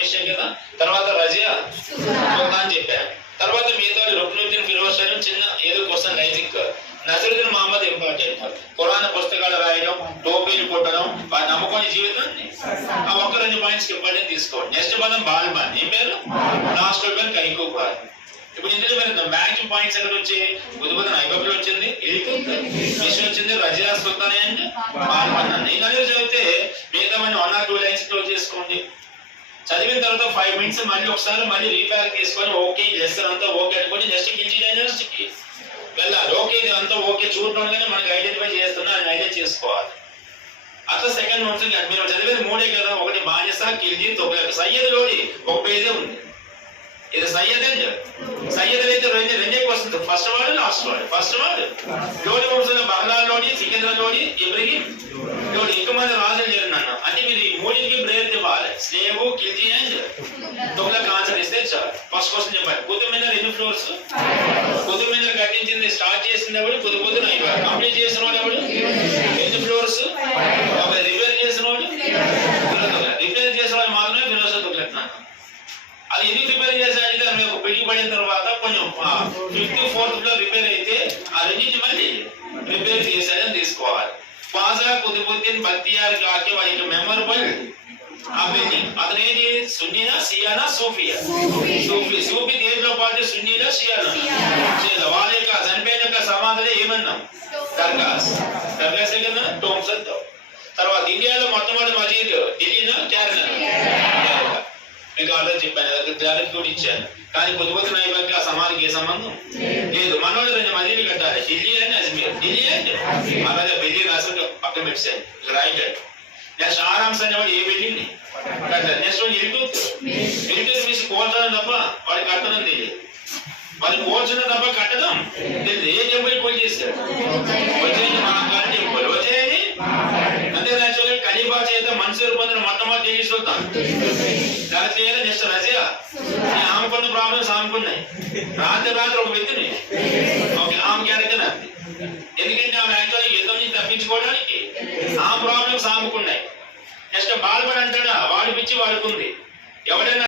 Machine కదా, తర్వాత రజియా అని చెప్పాను. తర్వాత మిగతా రుక్నుద్దీన్ ఫిరోజ్ అని చిన్న ఏదో question raising. Nasiruddin Mohammed important. పురాణ పుస్తకాలు రాయడం, టోపీలు కొట్టడం, వారు నమ్ముకునే జీవితాన్ని ఆ ఒక్క 2 పాయింట్స్ ఇంపార్టెంట్ తీసుకోండి. నెక్స్ట్ మనం బాల్బాన్. ఏం పేరు? లాస్ట్ పేరు కైకోబాల్. ఇప్పుడు ఇందులో మరి మ్యాక్సిమం పాయింట్స్ ఎక్కడ వచ్చి బుధ ఐబబ్లో వచ్చింది, మిషన్ వచ్చింది, రజియా సుల్తాన్ అండ్ బాల్బాన్. నేను అనేది చదివితే మిగతా 1 or 2 లైన్స్ క్లోజ్ చేసుకోండి. చదివిన తర్వాత 5 minutes మళ్ళీ ఒకసారి మళ్ళీ రీప్యాక్ తీసుకొని ఓకే లెసన్ అంతా ఓకే అనుకోండి. నెక్స్ట్ కిల్జీ డైనస్టీకి వెళ్ళాలి. ఓకే ఇది అంతా ఓకే చూడడంగానే మనకి ఐడెంటిఫై చేస్తున్నా అని ఐడెంటిఫై చేసుకోవాలి. అట్లా సెకండ్ నోట్స్ మీరు చదివేది 3 కదా, ఒకటి బానిస, కిల్జీ, తొగ్లక్. సయ్యద్ లోడి 1 పేజే ఉంది. ఇది సయ్యద్ అండ్ సయ్యద్ అయితే రెండే వస్తుంది. ఫస్ట్ వాడు లాస్ట్ వాడు. ఫస్ట్ వాడు లోడి వంశంలో బహ్లాల్ లోడి, సికింద్ర లోడి, ఇబ్రహీం లోడి. ఇంకా మంది రాజులు లేరు నన్ను అంటే మీరు ఈ 3కి ప్రేరణ ఇవ్వాలి. స్లేవు, కిల్జీ అండ్ తొగ్లక్ ఆన్సర్ ఇస్తే చాలు. ఫస్ట్ క్వశ్చన్ చెప్పాలి. కుతుబ్ మినార్ ఎన్ని ఫ్లోర్స్? కుతుబ్ మినార్ కట్టించింది స్టార్ట్ చేసింది ఎవడు? పొద్దున అయిపోయాడు. కంప్లీట్ చేసిన వాడు ఎవడు? ఎన్ని ఫ్లోర్స్? రిపేర్ చేసిన వాడు? రిపేర్ చేసిన వాడు మాత్రమే ఫిరోజ్ తొగ్లక్. అది ఎందుకు రిపేర్ చేశాడంటే మీకు పెళ్లి పడిన తర్వాత కొంచెం 54th ఫ్లోర్ రిపేర్ అయితే ఆ రెండింటి మళ్ళీ రిపేర్ చేశాడని తీసుకోవాలి. ఖాజా కుతుబుద్దీన్ బక్తియార్ కాకి వాడికి మెమరబుల్ ఆ బిల్డింగ్. అతను ఏది? సున్నీనా, షియానా, సూఫియా? సూఫీ దేంట్లో పాటు సున్నీనా, షియానా? వాళ్ళ యొక్క చనిపోయిన యొక్క సమాధులే ఏమన్నాం? దర్గాస్ కదా, టోమ్స్ అంటాం. తర్వాత ఇండియాలో మొట్టమొదటి మసీద్ ఢిల్లీనా, కేరళ? మీకు ఆల్రెడీ చెప్పాను, క్లారిటీ కూడా ఇచ్చాను. కానీ కుతుబుద్దీన్ ఐబక్ ఆ సమాధికి ఏ సంబంధం లేదు. మనోళ్ళు 2 మసీదులు కట్టాలి, ఢిల్లీ అండ్ అజ్మీర్. ఢిల్లీ అండ్ అలాగే ఢిల్లీ రాష్ట్రం పక్కన పెట్టాను, రైట్ అండ్. నెక్స్ట్ ఆరామ్స్ అనేవాడు ఏ బిల్డింగ్ కట్టాలి. నెక్స్ట్ ఇల్టూత్ మీన్స్ కోల్చడం తప్ప వాడు కట్టడం తెలియదు. వాడు కోల్చడం తప్ప కట్టడం తెలియదు. ఏ టెంపుల్ పూజ చేశాడు? వచ్చేది మహాకాళి టెంపుల్. వచ్చేది అంతే. యాక్చువల్గా ఖలీఫా చేత మన్సూర్ పొందిన మొట్టమొదటి ఢిల్లీ సుల్తాన్. దాని నెక్స్ట్ రజియా. ఆమెకున్న ప్రాబ్లమ్స్ ఆమెకున్నాయి. రాత్రి ఒక వ్యక్తిని ఆమె క్యారెక్టర్ అది. ఎందుకంటే ఆమె యాక్చువల్గా యుద్ధం నుంచి తప్పించుకోవడానికి ఆ ప్రాబ్లమ్స్ ఆమెకున్నాయి. నెక్స్ట్ బాల్బన్ అంటాడా, వాడి పిచ్చి వాడుకుంది. ఎవడైనా